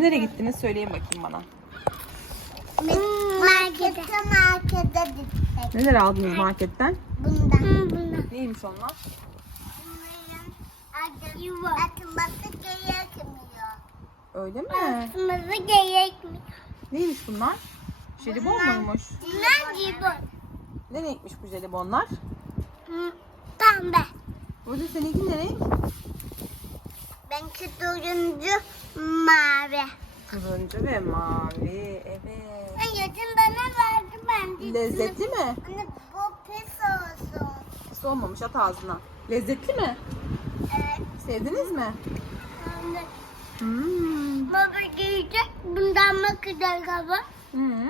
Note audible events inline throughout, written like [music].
Nereye gittiniz söyleyin bakayım bana. Markette markette gittik. Neler aldınız marketten? Bundan. Hı, hmm, bundan. Neymiş onlar? Öyle mi? Atması gerekmiyor. Neymiş bunlar? Jelibon bunlar, Jeribon muymuş? Bunlar jelibon. Ne renkmiş bu jelibonlar? Pembe. Hmm, Burada seninki ne renk? Ben turuncu. Mavi. Kırmızı ve mavi. Evet. Yedim bana verdi ben. Lezzetli mi? Bu pis olsun. Pis olmamış at ağzına. Lezzetli mi? Evet. Sevdiniz mi? Evet. Hmm. Baba bundan bakacak baba. Hmm.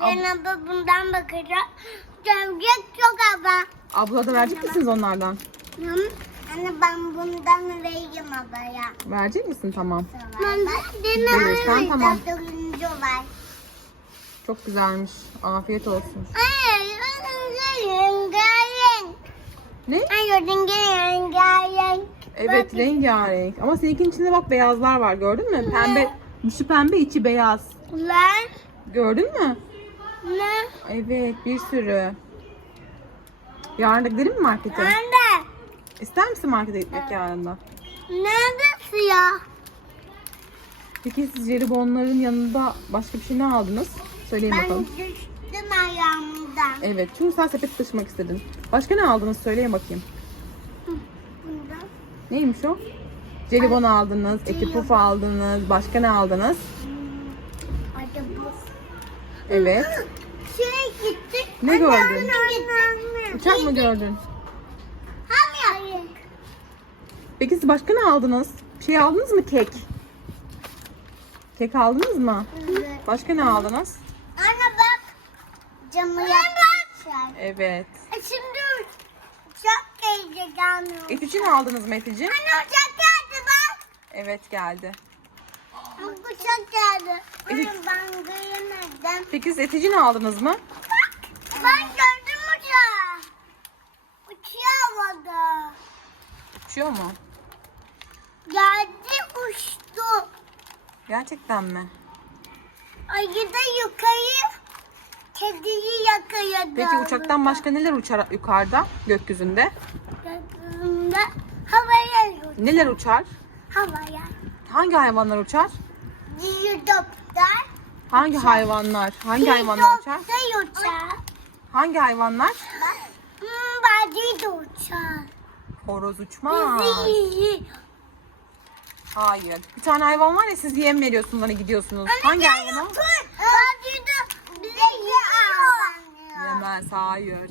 Ben Ab- abla bundan bakacak. Gömlek çok abla. Abla da verecek misiniz onlardan? Hmm. Anne ben bundan vereyim abaya. Verecek misin? Tamam. Man, Ay, tamam. Ben de ne tamam. Çok güzelmiş. Afiyet olsun. Ay, ne? Ay, reng. Evet rengarenk. Ama seninkinin içinde bak beyazlar var gördün mü? Ne? Pembe. Dışı pembe içi beyaz. Ben. Gördün mü? Ne? Evet bir sürü. Yarın da markete? Ben de. İster misin markete gitmek evet. yanında? Nerede siyah? Peki siz jeribonların yanında başka bir şey ne aldınız? Söyleyin ben bakalım. Ben düştüm ayağımdan. Evet. Çünkü sen sepet taşımak istedin. Başka ne aldınız? Söyleyin bakayım. Bunda. Neymiş o? Jelibon Ay, aldınız, şey eki puf aldınız, başka ne aldınız? Hı, evet. Hı, şey gittik. Ne anlamın gördün? Uçak mı gördün? Peki siz başka ne aldınız? Şey aldınız mı kek? Kek aldınız mı? Evet. Başka ne aldınız? Anne bak. Camı yapmışlar. Evet. E şimdi uçak gelecek anne. Et için aldınız mı eticim? Anne uçak geldi bak. Evet geldi. Aa, bu uçak geldi. Et... ben göremedim. Peki siz etici ne aldınız mı? Aa. Bak ben gördüm uçağı. Uçuyor havada. Uçuyor mu? Geldi uçtu. Gerçekten mi? Ayı da yukarı kediyi yakaladı. Peki uçaktan başka neler uçar yukarıda gökyüzünde? Gökyüzünde havaya uçar. Neler uçar? Havaya. Hangi hayvanlar uçar? Helikopter. Hangi uçar. hayvanlar? Hangi hayvanlar uçar? uçar. Hangi hayvanlar? Bazı da uçar. Horoz uçmaz. Hayır. Bir tane hayvan var ya siz yem veriyorsun bana gidiyorsunuz. Anne, Hangi hayvanı? Yemez, hayır.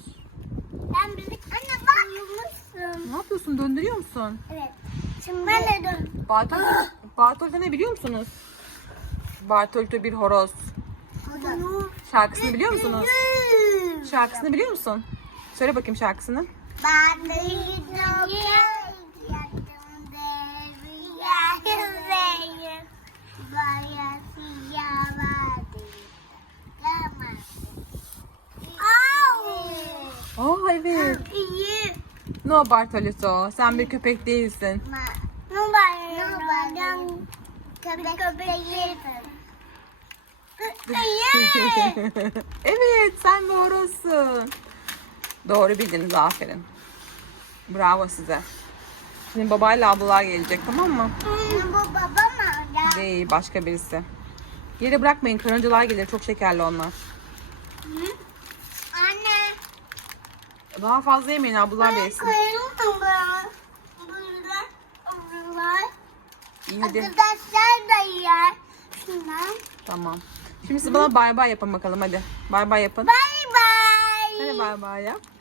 Ben bizi de... anne bak. Ne yapıyorsun? Döndürüyor musun? Evet. Şimdi ben de dön. Bartol, [laughs] Bartol'da ne biliyor musunuz? Bartol'da bir horoz. Şarkısını biliyor musunuz? Şarkısını biliyor musun? Söyle bakayım şarkısını. Bartol'da bir horoz. bebeğim. Evet. no Bartolito, sen hmm. bir köpek değilsin. Ma, no Bartolito, no, bari. köpek, köpek değilsin. [laughs] evet, sen doğrusun. Doğru bildiniz, aferin. Bravo size. Şimdi babayla ablalar gelecek, tamam mı? Bu baba mı? Değil, başka birisi. Yeri bırakmayın, karıncalar gelir, çok şekerli onlar. Hmm. Daha fazla yemeyin ablalar da yesin. hadi. Tamam. Şimdi siz bana bay bay yapın bakalım hadi. Bay bay yapın. Bay bay. Hadi bay bay yap.